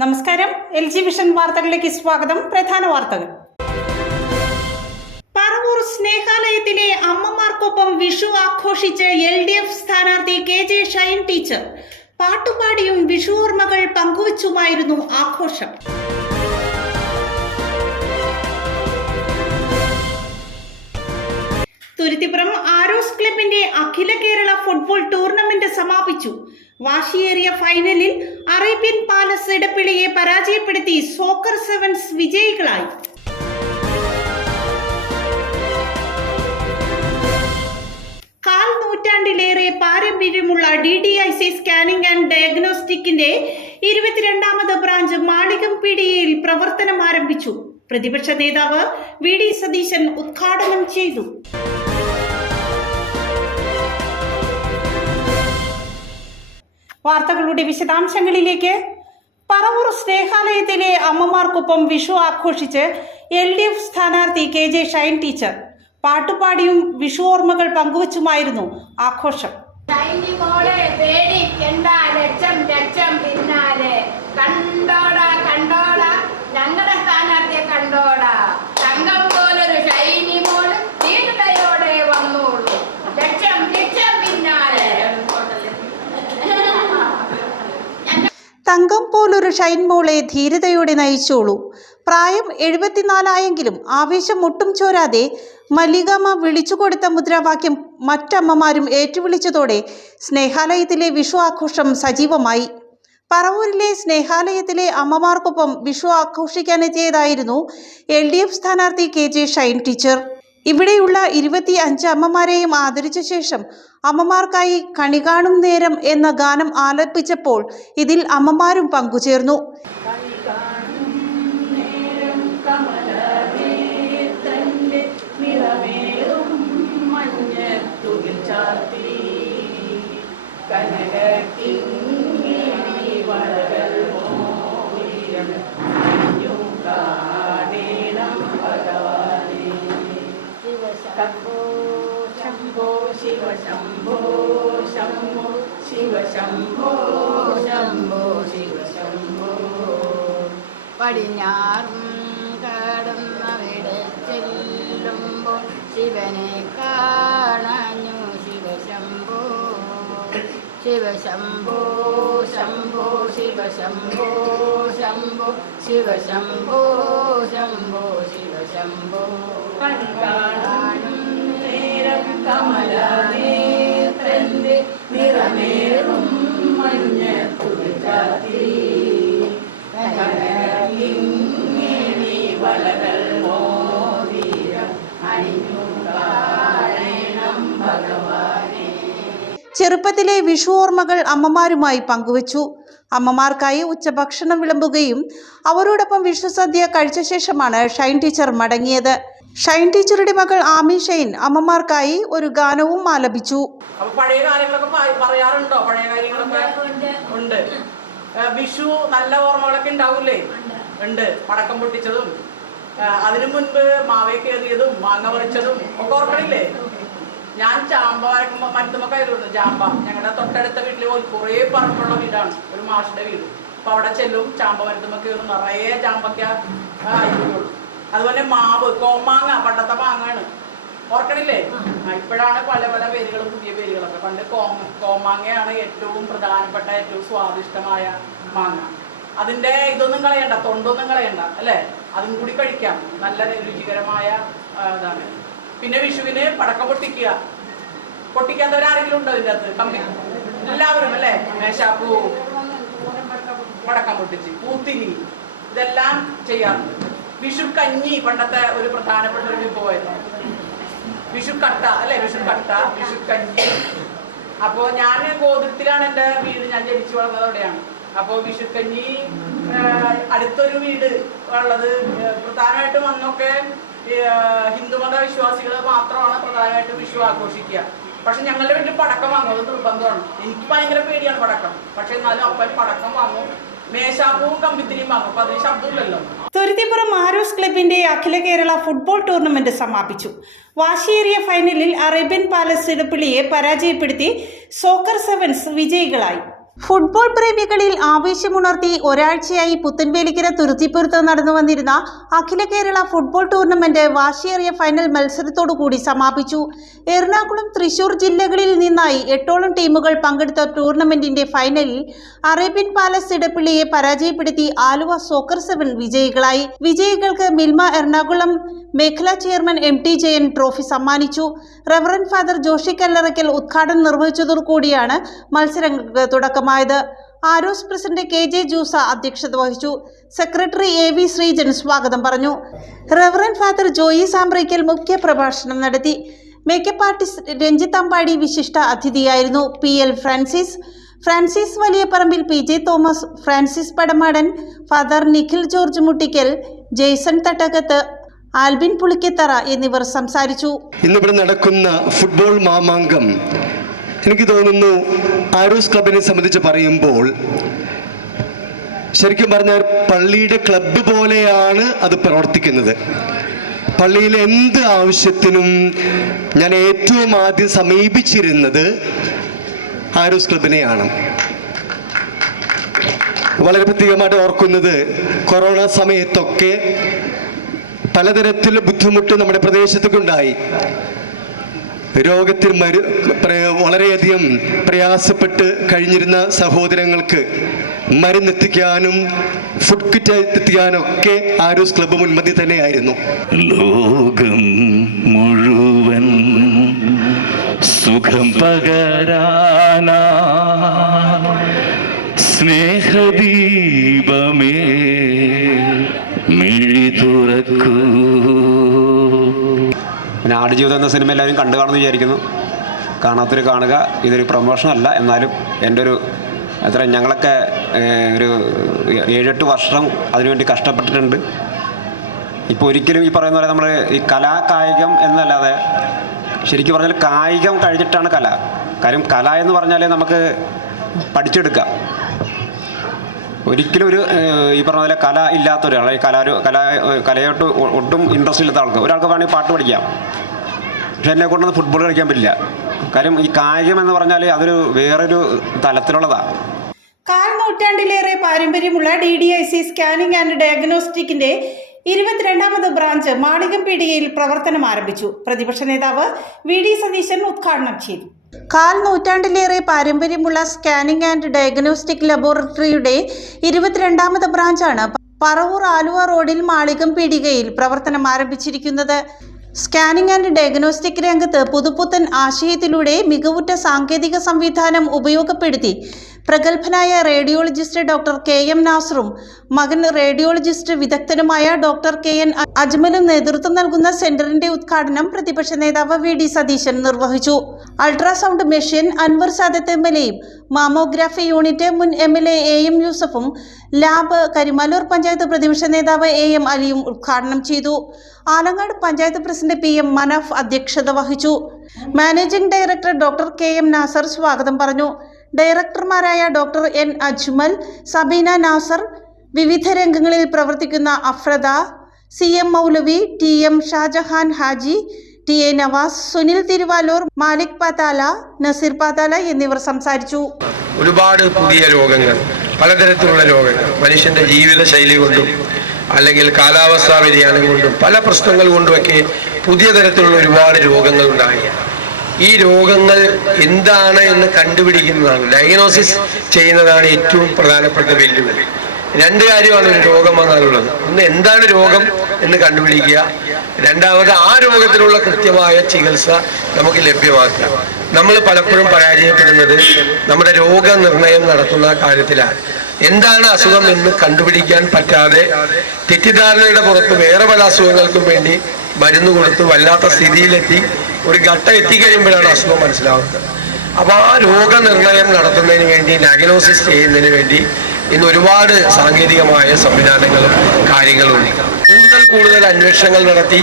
നമസ്കാരം. LG vision വാർത്തകളിലേക്ക് സ്വാഗതം. പ്രധാന വാർത്തകൾ. പറവൂർ സ്നേഹാലയത്തിലെ അമ്മമാർക്കൊപ്പം വിഷു ആഘോഷിച്ച് LDF സ്ഥാനാർത്ഥി KJ ഷൈൻ ടീച്ചർ. പാട്ടുപാടിയും വിഷു ഓർമ്മകൾ പങ്കുവച്ചുമായിരുന്നു ആഘോഷം. തുരുത്തിപ്പുറം ആരോസ് ക്ലബിന്റെ അഖില കേരള ഫുട്ബോൾ ടൂർണമെന്റ് സമാപിച്ചു. വാശിയേറിയ ഫൈനലിൽ അറേബ്യൻ പാലസ് ഇടപ്പിളിയെ പരാജയപ്പെടുത്തി സോക്കർ സെവൻസ് വിജയികളായി. കാൽ നൂറ്റാണ്ടിലേറെ പാരമ്പര്യമുള്ള DDIC സ്കാനിംഗ് ആൻഡ് ഡയഗ്നോസ്റ്റിക്കിന്റെ 22ാമത് ബ്രാഞ്ച് മാളികംപീടികയിൽ പ്രവർത്തനം ആരംഭിച്ചു. പ്രതിപക്ഷ നേതാവ് VD സതീശൻ ഉദ്ഘാടനം ചെയ്തു. വാർത്തകളുടെ വിശദാംശങ്ങളിലേക്ക്. പറവൂർ സ്നേഹാലയത്തിലെ അമ്മമാർക്കൊപ്പം വിഷു ആഘോഷിച്ച് LDF സ്ഥാനാർത്ഥി KJ ഷൈൻ ടീച്ചർ. പാട്ടുപാടിയും വിഷു ഓർമ്മകൾ പങ്കുവച്ചുമായിരുന്നു ആഘോഷം. ഞങ്ങളുടെ സ്ഥാനാർത്ഥിയെ കണ്ടോടാ, തങ്കം പോലൊരു ഷൈനി മോള് ധീരതയോടെ വന്നോളൂ, ലക്ഷം ലക്ഷം പിന്നാലെ. തങ്കം പോലൊരു ഷൈൻ മോളെ ധീരതയോടെ നയിച്ചോളൂ. പ്രായം 74 ആവേശം ഒട്ടും ചോരാതെ മല്ലികാമ്മ വിളിച്ചുകൊടുത്ത മുദ്രാവാക്യം മറ്റമ്മമാരും ഏറ്റുവിളിച്ചതോടെ സ്നേഹാലയത്തിലെ വിഷു ആഘോഷം സജീവമായി. പറവൂരിലെ സ്നേഹാലയത്തിലെ അമ്മമാർക്കൊപ്പം വിഷു ആഘോഷിക്കാനെത്തിയതായിരുന്നു LDF സ്ഥാനാർത്ഥി KJ ഷൈൻ ടീച്ചർ. ഇവിടെയുള്ള 25 അമ്മമാരെയും ആദരിച്ച ശേഷം അമ്മമാർക്കായി കണി കാണും നേരം എന്ന ഗാനം ആലപിച്ചപ്പോൾ ഇതിൽ അമ്മമാരും പങ്കുചേർന്നു. ശംഭോ ശംഭോ ശിവ ശംഭോ ശംഭോ ശിവ ശംഭോ ശംഭോ ശിവ ശംഭോ. പടിഞ്ഞാറും കടന്നവിടെ ചെല്ലുമ്പോൾ ശിവനെ കാണാഞ്ഞു ശിവശംഭോ ശിവശംഭോ ശംഭോ ശിവശംഭോ ശംഭോ ശിവശംഭോ ശംഭോ ശിവശംഭോ. കമലനേത്രന്റെ നിറമേറും മഞ്ഞത്തുളി ചാർത്തി വളകൾ മോതിരം അണിഞ്ഞു കാണണം ഭഗവാനെ. ചെറുപ്പത്തിലെ വിഷു ഓർമ്മകൾ അമ്മമാരുമായി പങ്കുവച്ചു. അമ്മമാർക്കായി ഉച്ചഭക്ഷണം വിളമ്പുകയും അവരോടൊപ്പം വിഷു സദ്യ കഴിച്ച ശേഷമാണ് ഷൈൻ ടീച്ചർ മടങ്ങിയത്. ഷൈൻ ടീച്ചറുടെ മകൾ ആമി ഷൈൻ അമ്മമാർക്കായി ഒരു ഗാനവും ആലപിച്ചു. പഴയ കാര്യങ്ങളൊക്കെ പറയാറുണ്ടോ? പഴയ കാര്യങ്ങളൊക്കെ ഉണ്ട്. വിഷു നല്ല ഓർമ്മകളൊക്കെ ഉണ്ടാവൂലേ? ഉണ്ട്. പടക്കം പൊട്ടിച്ചതും അതിനു മുൻപ് മാവേ കയറിയതും മാങ്ങ പറിച്ചതും ഒക്കെ ഓർക്കണില്ലേ? ഞാൻ ചാമ്പ വരക്കുമ്പോൾ മരത്തുമൊക്കെയായിരുന്നു ചാമ്പ. ഞങ്ങളുടെ തൊട്ടടുത്ത വീട്ടിൽ കുറേ പറമ്പുള്ള വീടാണ്, ഒരു മാഷിന്റെ വീട്. അപ്പൊ അവിടെ ചെല്ലും, ചാമ്പ മരത്തുമൊക്കെ നിറയെ ചാമ്പക്ക ആയിരിക്കുള്ളൂ. അതുപോലെ മാവ്, കോമാങ്ങ, പണ്ടത്തെ മാങ്ങാണ്, ഓർക്കണില്ലേ? ഇപ്പോഴാണ് പല പല പേരുകളും, പുതിയ പേരുകളൊക്കെ. പണ്ട് കോമാങ്ങയാണ് ഏറ്റവും പ്രധാനപ്പെട്ട, ഏറ്റവും സ്വാദിഷ്ടമായ മാങ്ങ. അതിന്റെ ഇതൊന്നും കളയണ്ട, തൊണ്ടൊന്നും കളയണ്ട, അല്ലേ? അതും കൂടി കഴിക്കാം, നല്ല രുചികരമായ ഇതാണ്. പിന്നെ വിഷുവിന് പടക്കം പൊട്ടിക്കാത്തവരാരെങ്കിലും ഉണ്ടോ ഇതിൻ്റെ അകത്ത്? കമ്പി എല്ലാവരും, അല്ലേ? മേശാപ്പൂ, പടക്കം പൊട്ടിച്ച്, പൂത്തിരി, ഇതെല്ലാം ചെയ്യാറുണ്ട്. വിഷു കഞ്ഞി പണ്ടത്തെ ഒരു പ്രധാനപ്പെട്ട ഒരു വിഭവമായിരുന്നു. വിഷു കട്ട, അല്ലെ? വിഷു കട്ട, വിഷു കഞ്ഞി. അപ്പോ ഞാൻ ഗോത്രത്തിലാണ് എൻ്റെ വീട്, ഞാൻ ജനിച്ചു വളർന്നത് അവിടെയാണ്. അപ്പോൾ വിഷുക്കഞ്ഞി അടുത്തൊരു വീട് ഉള്ളത് പ്രധാനമായിട്ടും അന്നൊക്കെ ഹിന്ദുമത വിശ്വാസികൾ മാത്രമാണ് പ്രധാനമായിട്ടും വിഷു ആഘോഷിക്കുക. പക്ഷെ ഞങ്ങളുടെ വീട്ടിൽ പടക്കം വാങ്ങുന്നത് നിർബന്ധമാണ്. എനിക്ക് ഭയങ്കര പേടിയാണ് പടക്കം. പക്ഷെ എന്നാലും അപ്പൻ പടക്കം വാങ്ങും, മേശാപ്പൂവും കമ്പിത്തിരിയും വാങ്ങും. അപ്പൊ അതിന് ശബ്ദമില്ലല്ലോ. തുരുത്തിപ്പുറം ആരോസ് ക്ലബിന്റെ അഖില കേരള ഫുട്ബോൾ ടൂർണമെന്റ് സമാപിച്ചു. വാശിയേറിയ ഫൈനലിൽ അറേബ്യൻ പാലസ് ഇടപ്പിളിയെ പരാജയപ്പെടുത്തി സോക്കർ സെവൻസ് വിജയികളായി. ഫുട്ബോൾ പ്രേമികളിൽ ആവേശമുണർത്തി ഒരാഴ്ചയായി പുത്തൻവേലിക്കര തുരുത്തിപ്പുറത്ത് നടന്നു വന്നിരുന്ന അഖില കേരള ഫുട്ബോൾ ടൂർണമെന്റ് വാശിയേറിയ ഫൈനൽ മത്സരത്തോടുകൂടി സമാപിച്ചു. എറണാകുളം, തൃശൂർ ജില്ലകളിൽ നിന്നായി 8ഓളം ടീമുകൾ പങ്കെടുത്ത ടൂർണമെന്റിന്റെ ഫൈനലിൽ അറേബ്യൻ പാലസ് ഇടപ്പള്ളിയെ പരാജയപ്പെടുത്തി ആലുവ സോക്കർ 7 വിജയികളായി. വിജയികൾക്ക് മിൽമ എറണാകുളം മേഖലാ ചെയർമാൻ MT ജയൻ ട്രോഫി സമ്മാനിച്ചു. റവറന്റ് ഫാദർ ജോഷി കല്ലറയ്ക്കൽ ഉദ്ഘാടനം നിർവഹിച്ചതോടുകൂടിയാണ് മത്സരങ്ങൾക്ക് തുടക്കമായത്. ആരോസ് പ്രസിഡന്റ് KJ ജൂസ അധ്യക്ഷത വഹിച്ചു. സെക്രട്ടറി AV ശ്രീജൻ സ്വാഗതം പറഞ്ഞു. റവറന്റ് ഫാദർ ജോയി സാമ്പ്രയ്ക്കൽ മുഖ്യ പ്രഭാഷണം നടത്തി. മേക്കപ്പ് ആർട്ടിസ്റ്റ് രഞ്ജിത്ത് അമ്പാടി വിശിഷ്ട അതിഥിയായിരുന്നു. PL Francis Valiyaparambil, PJ Thomas, Francis Padamadan, father Nikhil George Muttikkal, Jaison Thattakath, Albin Pulikkathara എന്നിവർ സംസാരിച്ചു. ഇന്നിവിടെ നടക്കുന്ന ഫുട്ബോൾ മാമാങ്കം എനിക്ക് തോന്നുന്നു ആരോസ് ക്ലബിനെ സംബന്ധിച്ച് പറയുമ്പോൾ ശരിക്കും പറഞ്ഞാൽ പള്ളിയുടെ ക്ലബ്ബ് പോലെയാണ് അത് പ്രവർത്തിക്കുന്നത്. പള്ളിയിലെ എന്ത് ആവശ്യത്തിനും ഞാൻ ഏറ്റവും ആദ്യം സമീപിച്ചിരുന്നത് ആരോസ് ക്ലബിനെയാണ്. വളരെ പ്രത്യേകമായിട്ട് ഓർക്കുന്നത്, കൊറോണ സമയത്തൊക്കെ പലതരത്തിലുള്ള ബുദ്ധിമുട്ട് നമ്മുടെ പ്രദേശത്തൊക്കെ ഉണ്ടായി. രോഗത്തിൽ വളരെയധികം പ്രയാസപ്പെട്ട് കഴിഞ്ഞിരുന്ന സഹോദരങ്ങൾക്ക് മരുന്നെത്തിക്കാനും ഫുഡ് കിറ്റ് എത്തിക്കാനും ഒക്കെ ആരോസ് ക്ലബ്ബ് മുൻപന്തി തന്നെയായിരുന്നു. ലോകം മുഴുവൻ സുഖം പകരാനാ സ്നേഹദീപമേ മിഴി തുറക്കൂ. പിന്നെ ആടുജീവിതം എന്ന സിനിമ എല്ലാവരും കണ്ടു കാണുമെന്ന് വിചാരിക്കുന്നു. കാണാത്തൊരു കാണുക. ഇതൊരു പ്രൊമോഷൻ അല്ല, എന്നാലും എൻ്റെ ഒരു ഞങ്ങളൊക്കെ ഒരു 7-8 വർഷം അതിനുവേണ്ടി കഷ്ടപ്പെട്ടിട്ടുണ്ട്. ഇപ്പോൾ ഒരിക്കലും ഈ പറയുന്ന പോലെ നമ്മൾ ഈ കായികം എന്നല്ലാതെ ശരിക്കും പറഞ്ഞാൽ കായികം കഴിഞ്ഞിട്ടാണ് കല. കാര്യം കല എന്ന് പറഞ്ഞാൽ നമുക്ക് പഠിച്ചെടുക്കാം. ഒരിക്കലും ഒരു ഈ പറഞ്ഞ പോലെ കല ഇല്ലാത്ത ഒരാൾ, കലയോട്ട് ഒട്ടും ഇൻട്രസ്റ്റ് ഇല്ലാത്ത ഒരാൾക്ക് വേണമെങ്കിൽ പാട്ട് പഠിക്കാം. പക്ഷെ എന്നെ കൊണ്ടൊന്നും ഫുട്ബോൾ കളിക്കാൻ പറ്റില്ല. കാര്യം ഈ കായികം എന്ന് പറഞ്ഞാൽ അതൊരു വേറൊരു തലത്തിലുള്ളതാണ്. 1/4 നൂറ്റാണ്ടിലേറെ പാരമ്പര്യമുള്ള DDIC സ്കാനിംഗ് ആൻഡ് ഡയഗ്നോസ്റ്റിക്കിന്റെ 22ാമത് ബ്രാഞ്ച് മാളികംപീടികയിൽ പ്രവർത്തനം ആരംഭിച്ചു. പ്രതിപക്ഷ നേതാവ് VD സതീശൻ ഉദ്ഘാടനം ചെയ്തു. 1/4 നൂറ്റാണ്ടിലേറെ പാരമ്പര്യമുള്ള സ്കാനിംഗ് ആൻഡ് ഡയഗ്നോസ്റ്റിക് ലബോറട്ടറിയുടെ 22ാമത് ബ്രാഞ്ചാണ് പറവൂർ ആലുവ റോഡിൽ മാളികംപീടികയിൽ പ്രവർത്തനം ആരംഭിച്ചിരിക്കുന്നത്. സ്കാനിംഗ് ആൻഡ് ഡയഗ്നോസ്റ്റിക് രംഗത്ത് പുതുപുത്തൻ ആശയത്തിലൂടെ മികവുറ്റ സാങ്കേതിക സംവിധാനം ഉപയോഗപ്പെടുത്തി പ്രഗത്ഭനായ റേഡിയോളജിസ്റ്റ് ഡോക്ടർ KM നാസറും മകൻ റേഡിയോളജിസ്റ്റ് വിദഗ്ധനുമായ ഡോക്ടർ KN അജ്മലും നേതൃത്വം നൽകുന്ന സെന്ററിന്റെ ഉദ്ഘാടനം പ്രതിപക്ഷ നേതാവ് VD സതീശൻ നിർവഹിച്ചു. അൾട്രാസൗണ്ട് മെഷീൻ അൻവർ സാദത്ത് MLAയും മാമോഗ്രാഫി യൂണിറ്റ് മുൻ MLA AM യൂസഫും ലാബ് കരിമാലൂർ പഞ്ചായത്ത് പ്രതിപക്ഷ നേതാവ് AM അലിയും ഉദ്ഘാടനം ചെയ്തു. ആലങ്ങാട് പഞ്ചായത്ത് പ്രസിഡന്റ് PM മനാഫ് അധ്യക്ഷത വഹിച്ചു. Managing director doctor KM Nazar സ്വാഗതം പറഞ്ഞു. ഡയറക്ടർമാരായ ഡോക്ടർ N അജ്മൽ, സബീന നാസർ, വിവിധ രംഗങ്ങളിൽ പ്രവർത്തിക്കുന്ന അഫ്രദ, CM മൗലവി, TM ഷാജഹാൻ ഹാജി, TA നവാസ്, സുനിൽ തിരുവാലൂർ, മാലിക് പാതാല, നസീർ പാതാല എന്നിവർ സംസാരിച്ചു. ഒരുപാട് പുതിയ രോഗങ്ങൾ, പലതരത്തിലുള്ള രോഗങ്ങൾ, മനുഷ്യന്റെ ജീവിത ശൈലി കൊണ്ടും അല്ലെങ്കിൽ കാലാവസ്ഥാ വ്യതിയാനം കൊണ്ടും പല പ്രശ്നങ്ങൾ കൊണ്ടുമൊക്കെ പുതിയ തരത്തിലുള്ള ഒരുപാട് രോഗങ്ങൾ ഉണ്ടായി. ഈ രോഗങ്ങൾ എന്താണ് എന്ന് കണ്ടുപിടിക്കുന്നതാണ്, ഡയഗ്നോസിസ് ചെയ്യുന്നതാണ് ഏറ്റവും പ്രധാനപ്പെട്ട വെല്ലുവിളി. 2 കാര്യമാണ് ഒരു രോഗം വന്നാലുള്ളത്. ഒന്ന്, എന്താണ് രോഗം എന്ന് കണ്ടുപിടിക്കുക. രണ്ടാമത്, ആ രോഗത്തിനുള്ള കൃത്യമായ ചികിത്സ നമുക്ക് ലഭ്യമാക്കുക. നമ്മൾ പലപ്പോഴും പരാജയപ്പെടുന്നത് നമ്മുടെ രോഗനിർണയം നടത്തുന്ന കാര്യത്തിലാണ്. എന്താണ് അസുഖം എന്ന് കണ്ടുപിടിക്കാൻ പറ്റാതെ തെറ്റിദ്ധാരണയുടെ പുറത്ത് വേറെ പല അസുഖങ്ങൾക്കും വേണ്ടി മരുന്ന് കൊടുത്ത് വല്ലാത്ത സ്ഥിതിയിലെത്തി ഒരു ഘട്ടം എത്തിക്കഴിയുമ്പോഴാണ് അസുഖം മനസ്സിലാവുന്നത്. അപ്പോൾ ആ രോഗനിർണയം നടത്തുന്നതിന് വേണ്ടി, ഡയഗ്നോസിസ് ചെയ്യുന്നതിന് വേണ്ടി ഇന്ന് ഒരുപാട് സാങ്കേതികമായ സംവിധാനങ്ങളും കാര്യങ്ങളും ഉണ്ട്. കൂടുതൽ അന്വേഷണങ്ങൾ നടത്തി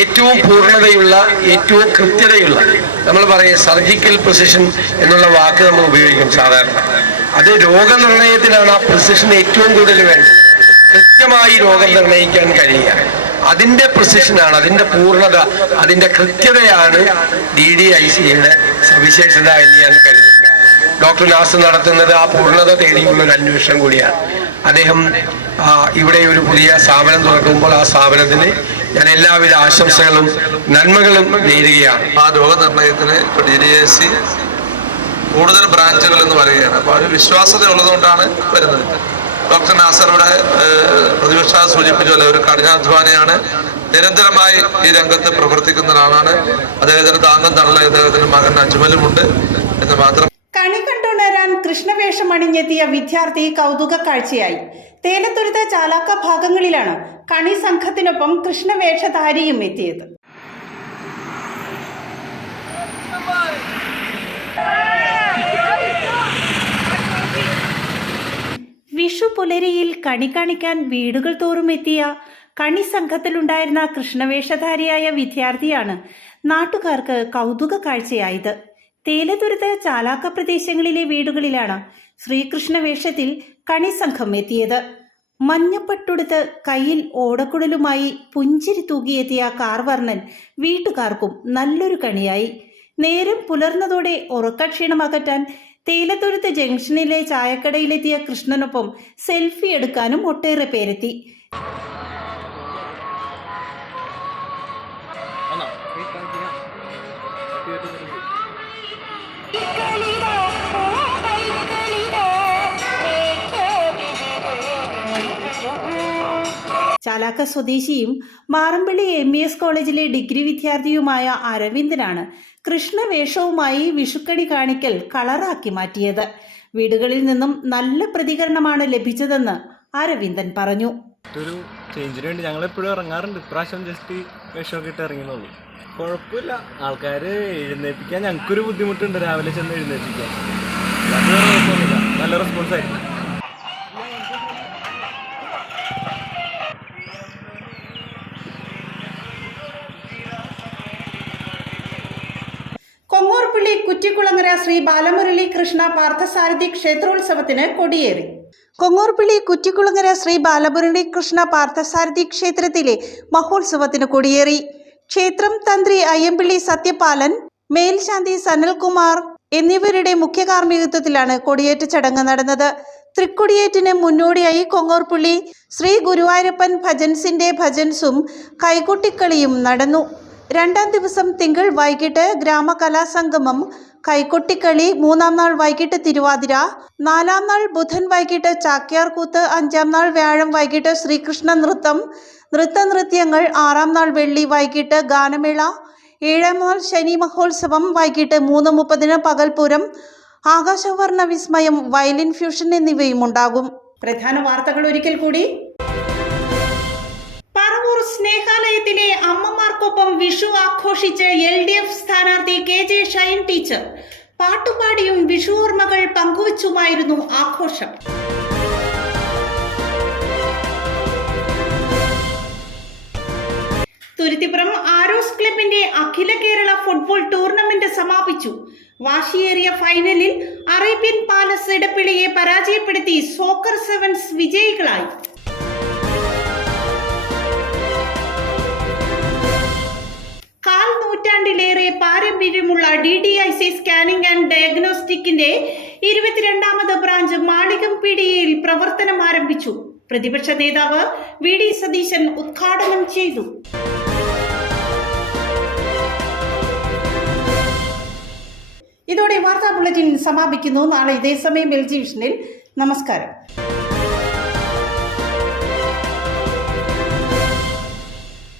ഏറ്റവും പൂർണ്ണതയുള്ള, ഏറ്റവും കൃത്യതയുള്ള, നമ്മൾ പറയും സർജിക്കൽ പ്രിസിഷൻ എന്നുള്ള വാക്ക് നമ്മൾ ഉപയോഗിക്കും സാധാരണ. അത് രോഗനിർണയത്തിലാണ് ആ പ്രിസിഷൻ ഏറ്റവും കൂടുതൽ വേണ്ടത്. കൃത്യമായി രോഗം നിർണയിക്കാൻ കഴിയുക, അതിൻ്റെ പ്രിസിഷനാണ്, അതിൻ്റെ പൂർണ്ണത, അതിൻ്റെ കൃത്യതയാണ് DDICയുടെ സവിശേഷത എന്ന് ഞാൻ കരുതുന്നു. ഡോക്ടർ നാസർ നടത്തുന്നത് ആ പൂർണ്ണത തേടിയുള്ള ഒരു അന്വേഷണം കൂടിയാണ്. അദ്ദേഹം ഇവിടെ ഒരു പുതിയ സ്ഥാപനം തുറക്കുമ്പോൾ ആ സ്ഥാപനത്തിന് ഞാൻ എല്ലാവിധ ആശംസകളും നന്മകളും നേരുകയാണ്. ആ രോഗനിർണയത്തിന് ഇപ്പോൾ DDAC കൂടുതൽ ബ്രാഞ്ചുകൾ എന്ന് പറയുകയാണ്. അപ്പോൾ ഒരു വിശ്വാസത ഉള്ളതുകൊണ്ടാണ് വരുന്നത്. ഡോക്ടർ നാസറുടെ പ്രതിപക്ഷ സൂചിപ്പിച്ചല്ലോ, ഒരു കഠിനാധ്വാനിയാണ്, നിരന്തരമായി ഈ രംഗത്ത് പ്രവർത്തിക്കുന്ന ഒരാളാണ്. അദ്ദേഹത്തിന് താങ്ങും തണലും അദ്ദേഹത്തിന്റെ മകൻ അജ്മലുമുണ്ട് എന്ന് മാത്രം. കണി കണ്ടുണരാൻ കൃഷ്ണവേഷം അണിഞ്ഞെത്തിയ വിദ്യാർത്ഥി കൗതുക കാഴ്ചയായി. തേലത്തുരുത്ത് ചാലാക്ക ഭാഗങ്ങളിലാണ് കണി സംഘത്തിനൊപ്പം കൃഷ്ണവേഷധാരിയും എത്തിയത്. വിഷു പുലരിയിൽ കണി കാണിക്കാൻ വീടുകൾ തോറും എത്തിയ കണി സംഘത്തിലുണ്ടായിരുന്ന കൃഷ്ണവേഷധാരിയായ വിദ്യാർത്ഥിയാണ് നാട്ടുകാർക്ക് കൗതുക കാഴ്ചയായത്. തേലത്തുരുത്ത് ചാലാക്ക പ്രദേശങ്ങളിലെ വീടുകളിലാണ് ശ്രീകൃഷ്ണ വേഷത്തിൽ കണി സംഘം എത്തിയത്. മഞ്ഞപ്പട്ടുടുത്ത് കയ്യിൽ ഓടക്കുഴലുമായി പുഞ്ചിരി തൂകിയെത്തിയ കാർവർണ്ണൻ വീട്ടുകാർക്കും നല്ലൊരു കണിയായി. നേരം പുലർന്നതോടെ ഉറക്കക്ഷീണം അകറ്റാൻ തേലത്തുരുത്ത് ജംഗ്ഷനിലെ ചായക്കടയിലെത്തിയ കൃഷ്ണനൊപ്പം സെൽഫി എടുക്കാനും ഒട്ടേറെ പേരെത്തി. ചാലാക്ക സ്വദേശിയും മാറമ്പള്ളി MES കോളേജിലെ ഡിഗ്രി വിദ്യാർത്ഥിയുമായ അരവിന്ദനാണ് കൃഷ്ണവേഷവുമായി വിഷുക്കണി കാണിക്കൽ കളറാക്കി മാറ്റിയത്. വീടുകളിൽ നിന്നും നല്ല പ്രതികരണമാണ് ലഭിച്ചതെന്ന് അരവിന്ദൻ പറഞ്ഞു. ഒരു ചേഞ്ചിന് വേണ്ടി ഞങ്ങൾ എപ്പോഴും ഇറങ്ങാറുണ്ട്. ഇപ്രാവശ്യം ജസ്റ്റ് വേഷമൊക്കെ ഇട്ട് ഇറങ്ങിയെന്നുള്ളൂ. കുഴപ്പമില്ല, ആൾക്കാർ എഴുന്നേൽപ്പിക്കാൻ ഞങ്ങൾക്കൊരു ബുദ്ധിമുട്ടുണ്ട്, രാവിലെ ചെന്ന് എഴുന്നേൽപ്പിക്കാൻ. അത് കുഴപ്പമൊന്നുമില്ല, നല്ല റെസ്പോൺസ് ആയിരുന്നു. കൊങ്ങോർപ്പള്ളി കുറ്റിക്കുളങ്ങര ശ്രീ ബാലമുരളി കൃഷ്ണ പാർത്ഥസാരഥി ക്ഷേത്രോത്സവത്തിന് കൊടിയേറി. കൊങ്ങോർപ്പള്ളി കുറ്റിക്കുളങ്ങര ശ്രീ ബാലമുരളി കൃഷ്ണ പാർത്ഥസാരഥി ക്ഷേത്രത്തിലെ മഹോത്സവത്തിന് കൊടിയേറി. ക്ഷേത്രം തന്ത്രി അയ്യമ്പിള്ളി സത്യപാലൻ, മേൽശാന്തി സനൽകുമാർ എന്നിവരുടെ മുഖ്യ കാർമ്മികത്വത്തിലാണ് കൊടിയേറ്റ് ചടങ്ങ് നടന്നത്. തൃക്കൊടിയേറ്റിന് മുന്നോടിയായി കൊങ്ങോർപ്പള്ളി ശ്രീ ഗുരുവായൂരപ്പൻ ഭജൻസിന്റെ ഭജൻസും കൈകൊട്ടിക്കളിയും നടന്നു. രണ്ടാം ദിവസം തിങ്കൾ വൈകിട്ട് ഗ്രാമകലാസംഗമം, കൈകൊട്ടിക്കളി, മൂന്നാം നാൾ വൈകിട്ട് തിരുവാതിര, നാലാം നാൾ ബുധൻ വൈകിട്ട് ചാക്യാർകൂത്ത്, അഞ്ചാം നാൾ വ്യാഴം വൈകിട്ട് ശ്രീകൃഷ്ണ നൃത്തം, നൃത്തനൃത്യങ്ങൾ, ആറാം നാൾ വെള്ളി വൈകിട്ട് ഗാനമേള, ഏഴാം നാൾ ശനി മഹോത്സവം വൈകിട്ട് 3:30 പകൽപൂരം, ആകാശവർണ്ണ വിസ്മയം, വയലിൻ ഫ്യൂഷൻ എന്നിവയും ഉണ്ടാകും. പ്രധാന വാർത്തകൾ ഒരിക്കൽ കൂടി. പറവൂർ സ്നേഹാലയത്തിലെ അമ്മമാർക്കൊപ്പം വിഷു ആഘോഷിച്ച് LDF സ്ഥാനാർത്ഥി KJ ഷൈൻ ടീച്ചർ. പാട്ടുപാടിയും വിഷു ഓർമ്മകൾ പങ്കുവച്ചുമായിരുന്നു ആഘോഷം. തുരുത്തിപ്പുറം ആരോസ് ക്ലബിന്റെ അഖില കേരള ഫുട്ബോൾ ടൂർണമെന്റ് സമാപിച്ചു. വാശിയേറിയ ഫൈനലിൽ അറേബ്യൻ പാലസ് ഇടപ്പിളിയെ പരാജയപ്പെടുത്തി സോക്കർ സെവൻസ് വിജയികളായി. നൂറ്റാണ്ടിലേറെ പാരമ്പര്യമുള്ള DDIC സ്കാനിംഗ് ആൻഡ് ഡയഗ്നോസ്റ്റിക്കിന്റെ 22ാമത് ബ്രാഞ്ച് മാളികംപീടികയിൽ പ്രവർത്തനം ആരംഭിച്ചു. പ്രതിപക്ഷ നേതാവ് VD സതീശൻ ഉദ്ഘാടനം ചെയ്തു. ഇതോടെ വാർത്താ ബുള്ളറ്റിൻ സമാപിക്കുന്നു. നാളെ ഇതേ സമയം LG വിഷനിൽ. നമസ്കാരം.